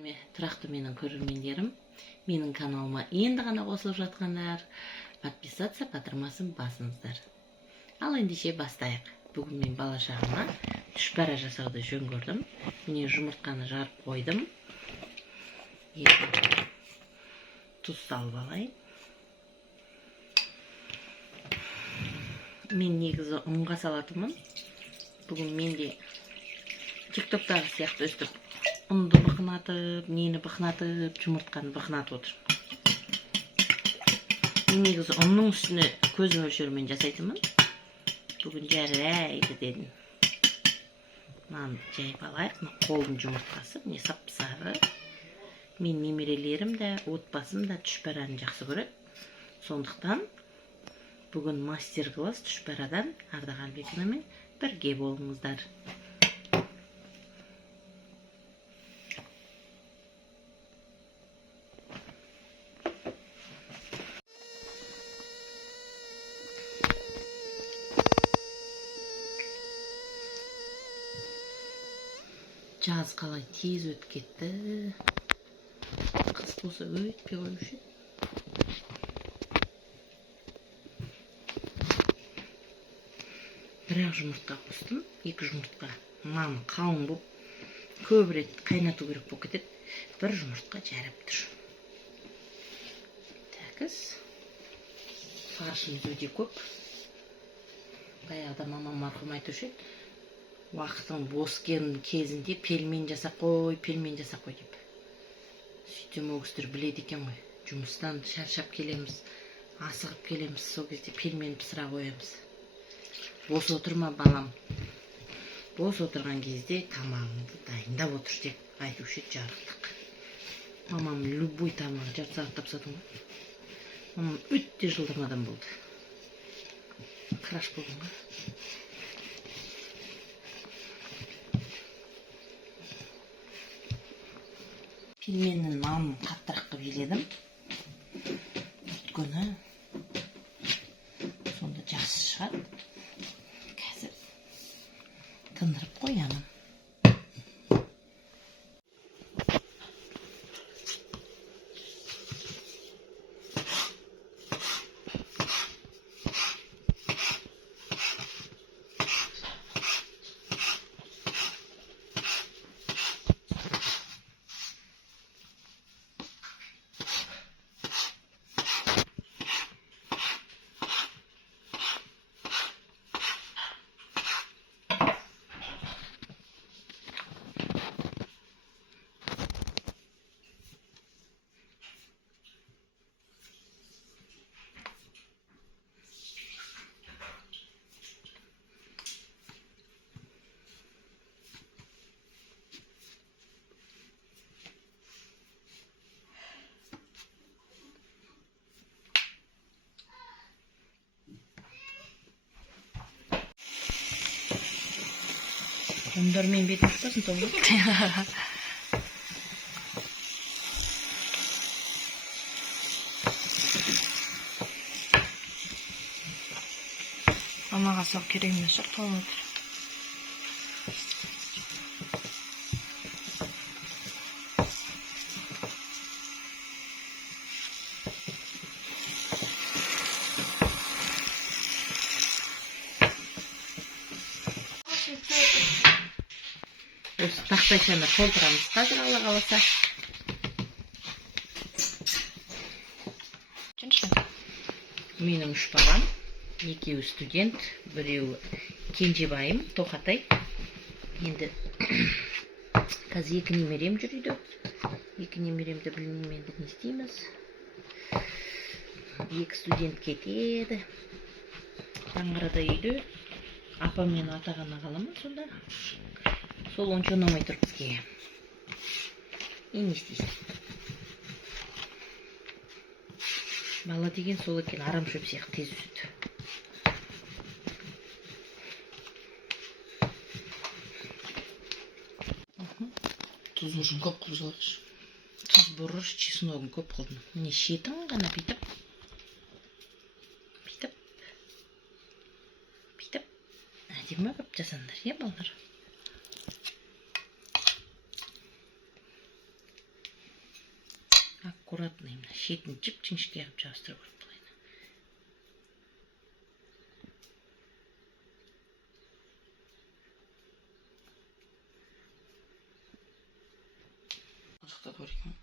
Тұрақты менің көрермендерім, менің каналыма енді ғана қосылып жатқандар, подписаться батырмасын басыңыздар. Ал ендеше бастайық. Бүгін мен бала шағыма түшпәрә жасауды жөн көрдім. Міне жұмыртқаны жарып қойдым. Енді тұз салып алайын. Мен негізі ұнға салатынмын. Бүгін менде тиктоктағы сияқты өстіп ұнды бықынатып, нені бықынатып, жұмыртқаны бықынатып отыр. Мен негізі ұнның үстіне көз мөлшерімен жасайтынмын. Бүгін жарайды дедім. Мынаны жайып алайық. Қолдың жұмыртқасы, міне сап-сары. Мен немерелерім де, отбасым да түшпәрәні жақсы көреді. Сондықтан бүгін мастер-класс түшпәрадан Ардағанбекованың бірге болыңыздар. Жаз қалай тез өтіп кетті. Қыс болса өтпей қойушы. Бірақ жұмыртқа қостым, 2 жұмыртқа. Мынаны қалың болып, көп рет қайнату керек болып кетеді. 1 жұмыртқа жарып тұр. Тәкіз. Фаршымыз өте көп. Баяғыда мамам марқұм айтушы еді. Уақытың бос кезінде пельмен жасап қой деп. Сөйтсем ол кісілер біледі екен ғой. Жұмыстан шаршап келеміз, асығып келеміз, сол кезде пельмен пісіре қоямыз. Бос отырма балам. Бос отырған кезде тамағыңды дайындап отыр деп айтушы еді, жарықтық. Мамам любой тамағын жарты сағат тапсадым ғой. Мамам өте жылдам адам болды. Қараш болдың ғой. Пельменнің нанын қаттырақ қып еледім. Өйткені сонда жақсы шығады. Қазір тындырып қоямын. Onları beti tutasın tabii. Anağa sal kereyim mesela tamam. Осы тақтайшаны толтырамыз қазір Алла қаласа. Менің 3 балам, 2 студент, біреуі кенжебайым, Тоқатай. Енді қазір 2 немерем жүр үйде. 2 немеремді білмеймін енді не істейміз. 2 студент кетеді. Таңғырада үйде. Апам мен атағана қаламын сонда. Сол онша ұнамай тұр бізге. Не істейсің? Бала деген сол екен, арам шөп сияқты тез өседі. Тұзын көп қылып, тұз бұрыш, чесногын көп қылдым. Міне шетін ғана бүйтіп. Әдемі қып жасаңдар, е балалар. аккуратный мына шетін жіп жіңішке қылып жабыстыру керек былай. Жақта бар екен.